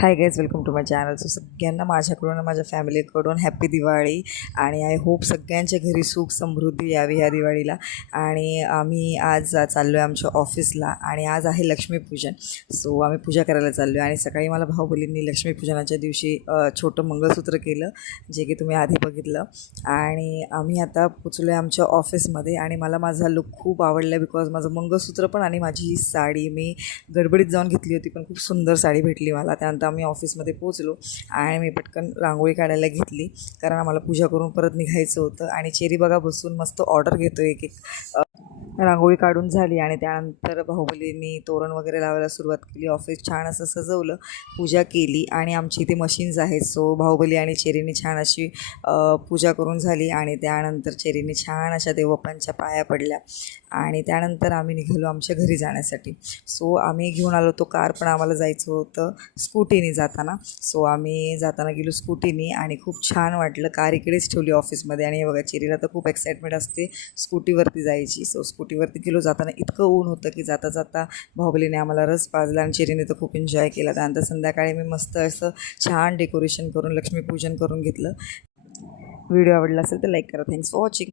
High guys, welcome to my channel. So सगळ्यांना माझ्याकडून माझ्या फॅमिलीकडून हॅप्पी दिवाळी. आणि आय होप सगळ्यांच्या घरी सुख समृद्धी यावी ह्या दिवाळीला. आणि आम्ही आज चाललो आहे आमच्या ऑफिसला आणि आज आहे लक्ष्मीपूजन. सो आम्ही पूजा करायला चाललो आहे. आणि सकाळी मला भाऊबलींनी लक्ष्मीपूजनाच्या दिवशी छोटं मंगळसूत्र केलं, जे की तुम्ही आधी बघितलं. आणि आम्ही आता पोचलो आहे आमच्या ऑफिसमध्ये. आणि मला माझा लुक खूप आवडला आहे, बिकॉज माझं मंगळसूत्र पण आणि माझी ही साडी मी गडबडीत जाऊन घेतली होती, पण खूप सुंदर साडी भेटली मला. त्यानंतर आम्ही ऑफिसमध्ये पोचलो आणि मी पटकन रांगोळी काढायला घेतली, कारण आम्हाला पूजा करून परत निघायचं होतं. आणि चेरी बघा बसून मस्त ऑर्डर घेतो एक एक. रांगोळी काढून झाली आणि त्यानंतर बाहुबलींनी तोरण वगैरे लावायला सुरुवात केली. ऑफिस छान असं सजवलं, पूजा केली. आणि आमची इथे मशीन्स आहेत, सो बाहुबली आणि चेरीने छान अशी पूजा करून झाली. आणि त्यानंतर चेरीने छान अशा देवबाप्पांच्या पाया पडल्या. आणि त्यानंतर आम्ही निघालो आमच्या घरी जाण्यासाठी. सो आम्ही घेऊन आलो तो कार, पण आम्हाला जायचं होतं स्कूटीने जाताना. सो आम्ही जाताना गेलो स्कूटीने आणि खूप छान वाटलं. कार इकडेच ठेवली ऑफिसमध्ये. आणि बघा, चेरीला तर खूप एक्साइटमेंट असते स्कूटीवरती जायची. सो स्कूटीवरती गेलो. जाताना इतकं ऊन होतं की जाता जाता बाहुबलीने आम्हाला रस पाजला आणि चेरीने तर खूप एन्जॉय केला. त्यानंतर संध्याकाळी मी मस्त असं छान डेकोरेशन करून लक्ष्मीपूजन करून घेतलं. व्हिडिओ आवडला असेल तर लाईक करा. Thanks for watching.